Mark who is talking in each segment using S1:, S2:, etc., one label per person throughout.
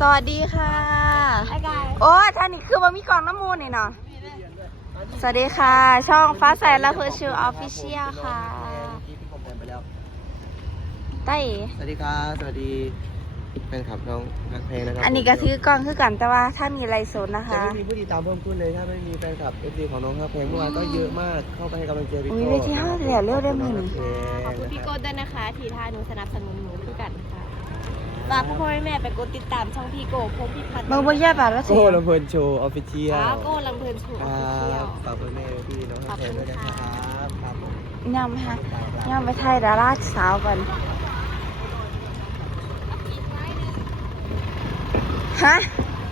S1: สวัสดีค่ะโอ้ท่านนี่คือว่ามีกล่องน้ำมูลนี่เนาะสวัสดีค่ะช่องฟ้าใสและเพอร์ชิวออฟฟิเชียลค่ะใต้
S2: สวัสดีครับสวัสดีแฟนคลับน้องฮักเพลงนะครับ
S1: อันนี้ก็ถือกล่องคือกันแต่ว่าถ้ามีไรโซนนะ
S2: จะ
S1: คะ
S2: ไม่มีผู้ติดตามเพิ่มขึ้นเลยถ้าไม่มีแฟนคลับ FC ของน้องฮักเพลงเมื่อวานก็เยอะมากเข้าไปให้กำลังใจพี่โก้
S1: เวทีห้าเหลือเร็วได้ไหมนี่
S3: ขอบคุณพี่โก้ด้วยนะคะที่ท่าหนูสนับสนุนหนูด้วยกันค่ะฝากพ่อแม่ไปกดติดตามช่องพี่โก้พงพี่พัฒน์
S1: เมื่อวันแย่บาทแล้ว
S2: โก้ลำเพลินโชว์ออฟฟิเชียล
S3: โก้ลำเพลินชูอ
S2: ค
S3: อฟ
S2: รั
S3: ฟิเชีย
S2: บ
S3: ล
S2: ฝากแม่พี่น้องฮักเพลงด้วยนะครับครับผม
S1: ย่ำฮะย่ำไปไทยดาราสาวก่อนฮะ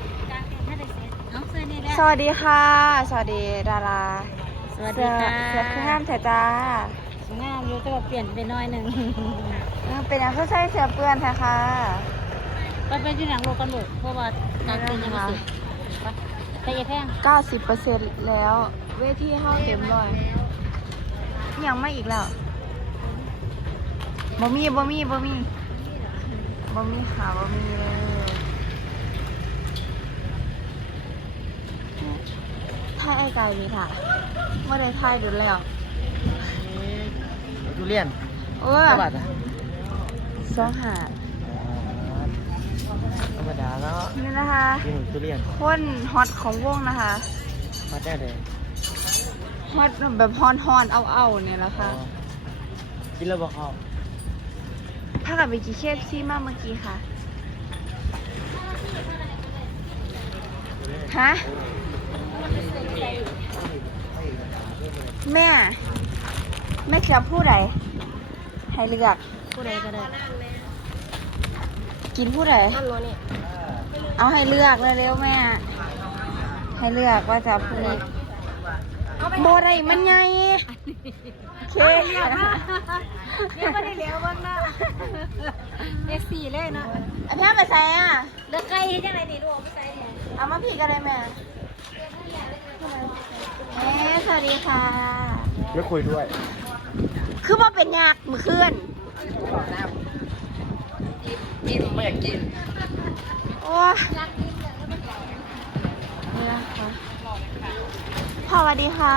S1: สวัสดีค่ะสวัสดีดารา
S3: สวัสดีค่ะ
S1: เสื้อคืองามแต่จ้าง
S3: ามอยู่แต่ว่าเปลี่ยนไปหน้อยหนึ่ง
S1: เป็นอย่างเขาใช้เสื้อเปื้อนแท้ค่ะ
S3: ไปที่หนังโลกันหมดเพราะว่าการเป็นยังไม่เสร็จไปยังแพง
S1: 90%แล้วเวทีห้าเต็มร้อยยังไม่อีกแล้วบ่มีค่ะบ่มีเลยถ่ายไอ้ไก่มีค่ะไม่ได้ถ่ายดูแล้ว
S2: ทุเรียน
S1: โอ้ย
S2: กี่บาทนะ
S1: 2 หา
S2: ธรรมดาแล้ว
S1: นี่นะคะ
S2: กินทุเรียน
S1: คนฮอตของวงนะคะ
S2: มาได้เลย
S1: ฮอตแบบฮอนเอาเนี่ยแหละค่ะ
S2: กินแล้วบอกเขา
S1: ถ้ากับไปกี่เคฟซี่มากเมื่อกี้ค่ะฮะแม่จะพูดใดให้เลือก
S3: ผู้ใดก็ได้
S1: กินผู้ใด
S3: อันโลนี่
S1: เอาให้เลือกเร็วๆแม่ ให้เลือกว่าจะพูดโบได้มันไงเค
S3: เรียกไม่ได้เลี้ยวบ้างนะเรียกสี่เลยนะ
S1: อันนี้ไปใส่อ่ะ
S3: เลือกไก่ที่ยังไงนี่ลูกไม่ใส่เนี่ย
S1: เอามาผีกันเลยแม่สวัสดีค่ะ
S2: ไม่คุยด้วย
S1: คือว่าเป็นยากมือคืน
S2: กินไม่อยากกิน
S1: โอ้ยนี่นะคะพ่อสวัสดีค่ะ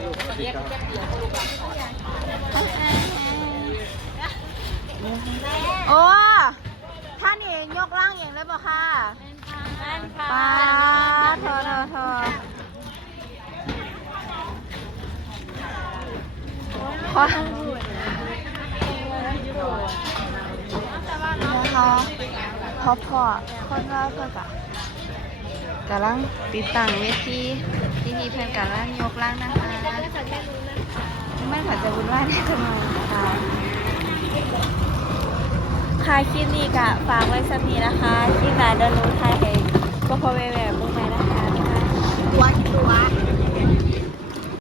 S1: โอ้ท่านเองยกร่างเองเลยป่ะค่ะป้าเธอพอนะคะพ่อคนเราก็กำลังติดตั้งเวทีที่นี่เพื่อนกำลังยกร่างนะคะไม่ผัดจะวุ่นวายแน่นอนค่ะค่ะคลิปนี้ก็ฝากไว้สักนี้นะคะที่ไหนเดินรู้ไทยให้พ่อแม่บุ้งไหมนะคะตัว